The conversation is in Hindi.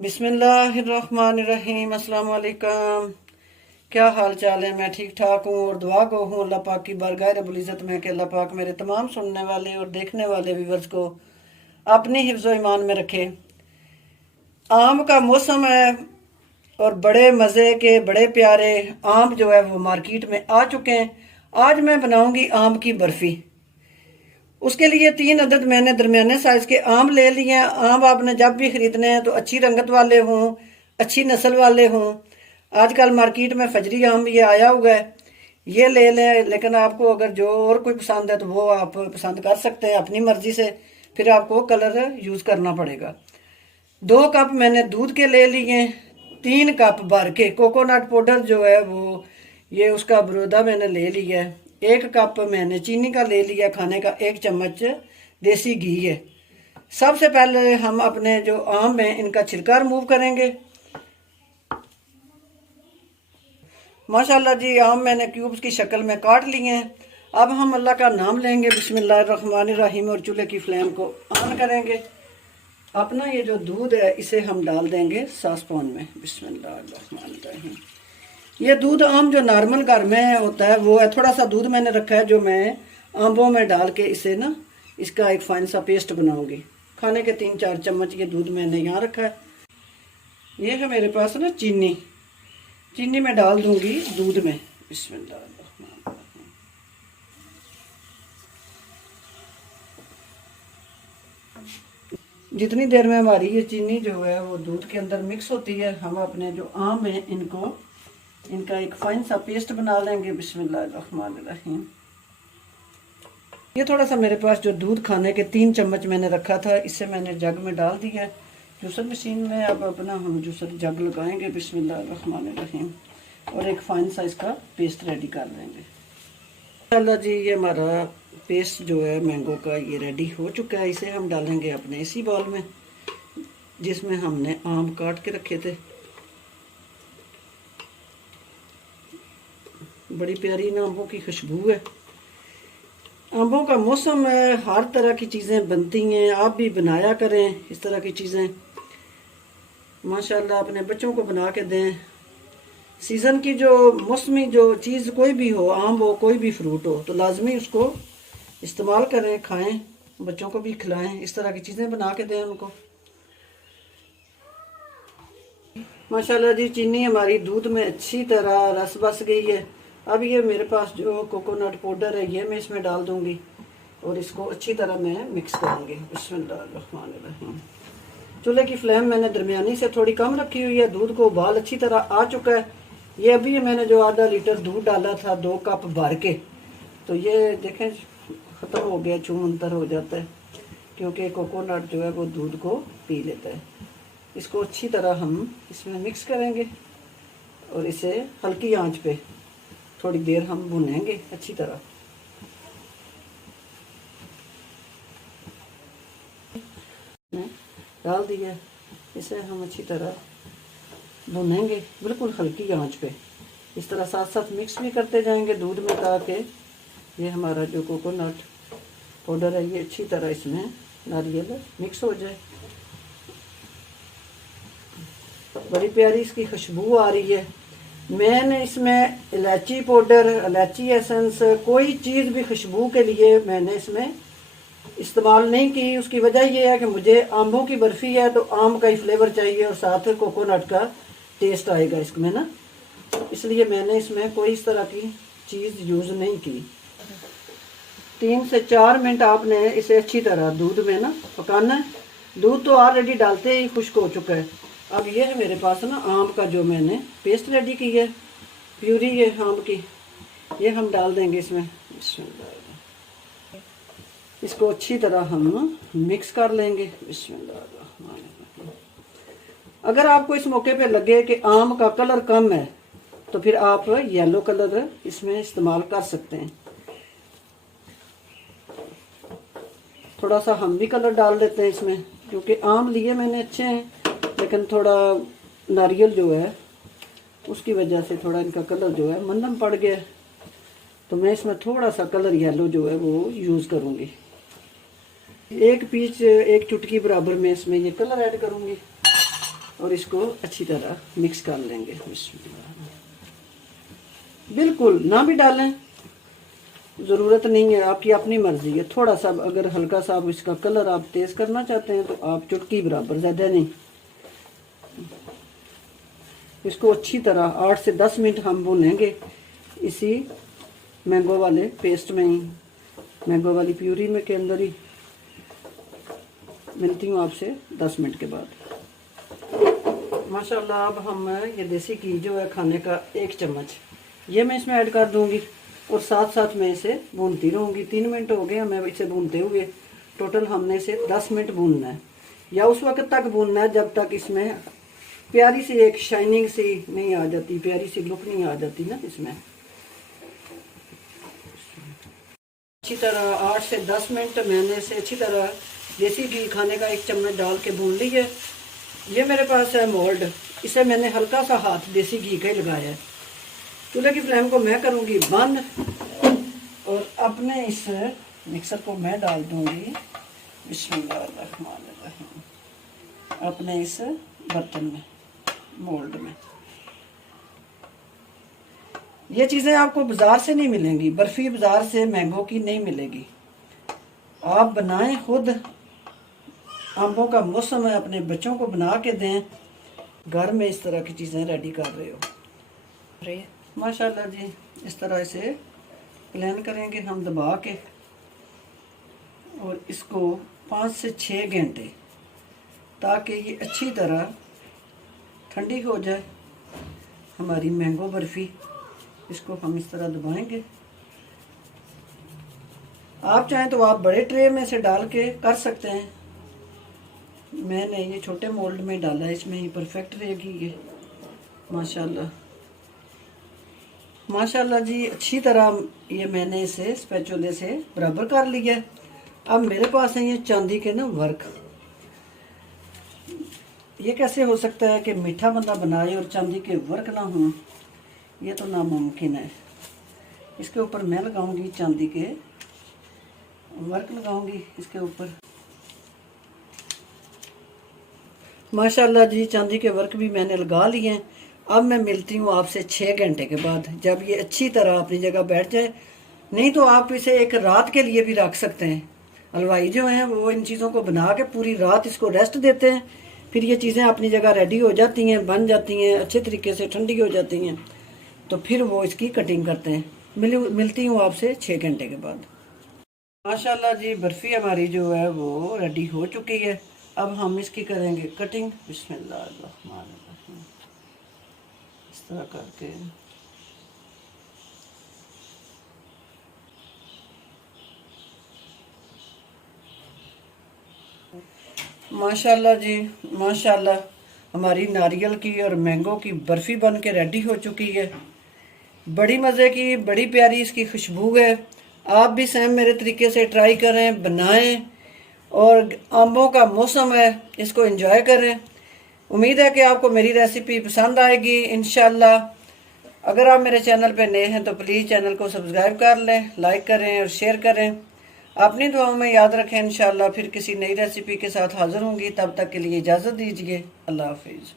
बिस्मिल्लाहिर्रहमानिर्रहीम। अस्सलाम वालेकुम। क्या हाल चाल है? मैं ठीक ठाक हूँ और दुआ गो हूँ अल्लाह पाक की बारगाह रब्बुल इज़्ज़त में कि अल्लाह पाक मेरे तमाम सुनने वाले और देखने वाले व्यूवर्स को अपनी हिफ्ज़ व ईमान में रखे। आम का मौसम है और बड़े मज़े के बड़े प्यारे आम जो है वो मार्केट में आ चुके हैं। आज मैं बनाऊंगी आम की बर्फ़ी। उसके लिए 3 अदद मैंने दरमियाने साइज़ के आम ले लिए हैं। आम आपने जब भी ख़रीदने हैं तो अच्छी रंगत वाले हों, अच्छी नस्ल वाले हों। आजकल मार्केट में फजरी आम ये आया हुआ है, ये ले लें। लेकिन आपको अगर जो और कोई पसंद है तो वो आप पसंद कर सकते हैं अपनी मर्ज़ी से। फिर आपको कलर यूज़ करना पड़ेगा। 2 कप मैंने दूध के ले लिए। 3 कप भर के कोकोनट पाउडर जो है वो ये उसका बरोदा मैंने ले लिया है। 1 कप मैंने चीनी का ले लिया, खाने का 1 चम्मच देसी घी है। सबसे पहले हम अपने जो आम हैं इनका छिलका रिमूव करेंगे। माशाल्लाह जी, आम मैंने क्यूब्स की शक्ल में काट लिए हैं। अब हम अल्लाह का नाम लेंगे, बिस्मिल्लाहिर्रहमानिर्रहीम, और चूल्हे की फ्लेम को ऑन करेंगे। अपना ये जो दूध है इसे हम डाल देंगे सॉसपैन में। बिस्मिल्लाहिर्रहमानिर्रहीम। ये दूध आम जो नॉर्मल घर में होता है वो है। थोड़ा सा दूध मैंने रखा है जो मैं आमों में डाल के इसे ना इसका एक फाइन सा पेस्ट बनाऊंगी। खाने के 3-4 चम्मच ये दूध मैंने यहाँ रखा है। ये है मेरे पास ना चीनी। चीनी मैं डाल दूंगी दूध में। बिस्मिल्लाह। जितनी देर में हमारी ये चीनी जो है वो दूध के अंदर मिक्स होती है, हम अपने जो आम है इनका एक फाइन सा पेस्ट बना लेंगे। बिस्मिल्लाहिर्रहमानिर्रहीम। ये थोड़ा सा मेरे पास जो दूध खाने के 3 चम्मच मैंने रखा था, इसे मैंने जग में डाल दिया है जूसर मशीन में। अब अपना हम जूसर जग लगाएंगे। बिस्मिल्लाहिर्रहमानिर्रहीम। और एक फाइन सा इसका पेस्ट रेडी कर लेंगे। इंशाल्लाह जी, ये हमारा पेस्ट जो है मैंगो का ये रेडी हो चुका है। इसे हम डालेंगे अपने इसी बाउल में जिसमें हमने आम काट के रखे थे। बड़ी प्यारी ना आंबों की खुशबू है। आंबों का मौसम है, हर तरह की चीज़ें बनती हैं। आप भी बनाया करें इस तरह की चीज़ें। माशाल्लाह अपने बच्चों को बना के दें। सीज़न की जो मौसमी जो चीज़ कोई भी हो, आम हो कोई भी फ्रूट हो, तो लाजमी उसको इस्तेमाल करें, खाएं, बच्चों को भी खिलाएं। इस तरह की चीज़ें बना के दें उनको। माशाल्लाह जी, चीनी हमारी दूध में अच्छी तरह रस बस गई है। अब ये मेरे पास जो कोकोनट पाउडर है ये मैं इसमें डाल दूंगी और इसको अच्छी तरह मैं मिक्स करूंगी। बिस्मिल्लाहिर्रहमानिर्रहीम। चूल्हे की फ्लेम मैंने दरमियानी से थोड़ी कम रखी हुई है। दूध को उबाल अच्छी तरह आ चुका है। ये अभी मैंने जो आधा लीटर दूध डाला था 2 कप भर के, तो ये देखें ख़त्म हो गया, चूमंतर हो जाता है क्योंकि कोकोनट जो है वो दूध को पी लेता है। इसको अच्छी तरह हम इसमें मिक्स करेंगे और इसे हल्की आंच पे थोड़ी देर हम भुनेंगे अच्छी तरह। डाल दिया, इसे हम अच्छी तरह भुनेंगे बिल्कुल हल्की आंच पे। इस तरह साथ साथ मिक्स भी करते जाएंगे दूध में ताकि ये हमारा जो कोकोनट पाउडर है ये अच्छी तरह इसमें नारियल मिक्स हो जाए। बड़ी प्यारी इसकी खुशबू आ रही है। मैंने इसमें इलायची पाउडर, इलायची एसेंस, कोई चीज़ भी खुशबू के लिए मैंने इसमें इस्तेमाल नहीं की। उसकी वजह यह है कि मुझे आमों की बर्फ़ी है तो आम का ही फ्लेवर चाहिए और साथ कोकोनट का टेस्ट आएगा इसमें ना, इसलिए मैंने इसमें कोई इस तरह की चीज़ यूज़ नहीं की। 3 से 4 मिनट आपने इसे अच्छी तरह दूध में ना पकाना है। दूध तो ऑलरेडी डालते ही खुश्क हो चुका है। अब ये है मेरे पास ना आम का जो मैंने पेस्ट रेडी की है, प्यूरी है आम की, ये हम डाल देंगे इसमें। इसको अच्छी तरह हम मिक्स कर लेंगे। बिस्मिल्लाह। अगर आपको इस मौके पे लगे कि आम का कलर कम है तो फिर आप येलो कलर इसमें इस्तेमाल कर सकते हैं। थोड़ा सा हम भी कलर डाल देते हैं इसमें क्योंकि आम लिए मैंने अच्छे हैं लेकिन थोड़ा नारियल जो है उसकी वजह से थोड़ा इनका कलर जो है मंदम पड़ गया, तो मैं इसमें थोड़ा सा कलर येलो जो है वो यूज़ करूँगी। एक चुटकी बराबर में इसमें ये कलर ऐड करूँगी और इसको अच्छी तरह मिक्स कर लेंगे। बिल्कुल ना भी डालें, ज़रूरत नहीं है, आपकी अपनी मर्जी है। थोड़ा सा अगर हल्का सा आप इसका कलर आप तेज़ करना चाहते हैं तो आप चुटकी बराबर, ज़्यादा नहीं। इसको अच्छी तरह 8 से 10 मिनट हम भूनेंगे इसी मैंगो वाले पेस्ट में ही, मैंगो वाली प्यूरी में के अंदर ही। मिलती हूँ आपसे 10 मिनट के बाद। माशाल्लाह अब हम ये देसी घी जो है खाने का 1 चम्मच ये मैं इसमें ऐड कर दूंगी और साथ साथ मैं इसे भूनती रहूँगी। 3 मिनट हो गए हमें इसे भूनते हुए। टोटल हमने इसे 10 मिनट भूनना है, या उस वक्त तक भूनना है जब तक इसमें प्यारी सी एक शाइनिंग सी नहीं आ जाती, प्यारी सी लुक नहीं आ जाती ना इसमें। अच्छी तरह 8 से 10 मिनट मैंने इसे अच्छी तरह देसी घी खाने का 1 चम्मच डाल के भून ली है। ये मेरे पास है मोल्ड, इसे मैंने हल्का सा हाथ देसी घी का ही लगाया है। चूल्हे की फ्लेम को मैं करूँगी बंद और अपने इस मिक्सर को मैं डाल दूँगी बिस्मिल्लाहिर्रहमानिर्रहीम अपने इस बर्तन में, मोल्ड में। ये चीज़ें आपको बाज़ार से नहीं मिलेंगी, बर्फ़ी बाज़ार से मैंगो की नहीं मिलेगी। आप बनाएं खुद, आंबों का मौसम है, अपने बच्चों को बना के दें। घर में इस तरह की चीज़ें रेडी कर रहे हो माशाल्लाह जी। इस तरह से प्लान करेंगे हम दबा के, और इसको 5 से 6 घंटे ताकि ये अच्छी तरह ठंडी हो जाए हमारी मैंगो बर्फ़ी। इसको हम इस तरह दबाएंगे। आप चाहें तो आप बड़े ट्रे में से डाल के कर सकते हैं, मैंने ये छोटे मोल्ड में डाला है, इसमें ही परफेक्ट रहेगी ये। माशाल्लाह माशाल्लाह जी, अच्छी तरह ये मैंने इसे स्पैचुले से बराबर कर लिया है। अब मेरे पास है ये चांदी के ना वर्क। ये कैसे हो सकता है कि मीठा बंदा बनाए और चांदी के वर्क ना हो, ये तो नामुमकिन है। इसके ऊपर मैं लगाऊंगी चांदी के वर्क, लगाऊंगी इसके ऊपर। माशाल्लाह जी, चांदी के वर्क भी मैंने लगा लिए हैं। अब मैं मिलती हूँ आपसे 6 घंटे के बाद, जब ये अच्छी तरह अपनी जगह बैठ जाए। नहीं तो आप इसे एक रात के लिए भी रख सकते हैं। हलवाई जो हैं वो इन चीज़ों को बना के पूरी रात इसको रेस्ट देते हैं, फिर ये चीज़ें अपनी जगह रेडी हो जाती हैं, बन जाती हैं, अच्छे तरीके से ठंडी हो जाती हैं, तो फिर वो इसकी कटिंग करते हैं। मिलती हूँ आपसे 6 घंटे के बाद। माशाल्लाह जी, बर्फ़ी हमारी जो है वो रेडी हो चुकी है। अब हम इसकी करेंगे कटिंग बिस्मिल्लाहिर्रहमानिर्रहीम, इस तरह करके। माशाल्लाह जी माशाल्लाह, हमारी नारियल की और मैंगो की बर्फ़ी बन के रेडी हो चुकी है। बड़ी मज़े की, बड़ी प्यारी इसकी खुशबू है। आप भी सेम मेरे तरीके से ट्राई करें, बनाएं, और आंबों का मौसम है, इसको एंजॉय करें। उम्मीद है कि आपको मेरी रेसिपी पसंद आएगी इंशाल्लाह। अगर आप मेरे चैनल पर नए हैं तो प्लीज़ चैनल को सब्सक्राइब कर लें, लाइक करें और शेयर करें। अपनी दुआओं में याद रखें। इंशाल्लाह फिर किसी नई रेसिपी के साथ हाज़िर होंगी, तब तक के लिए इजाज़त दीजिए। अल्लाह हाफिज़।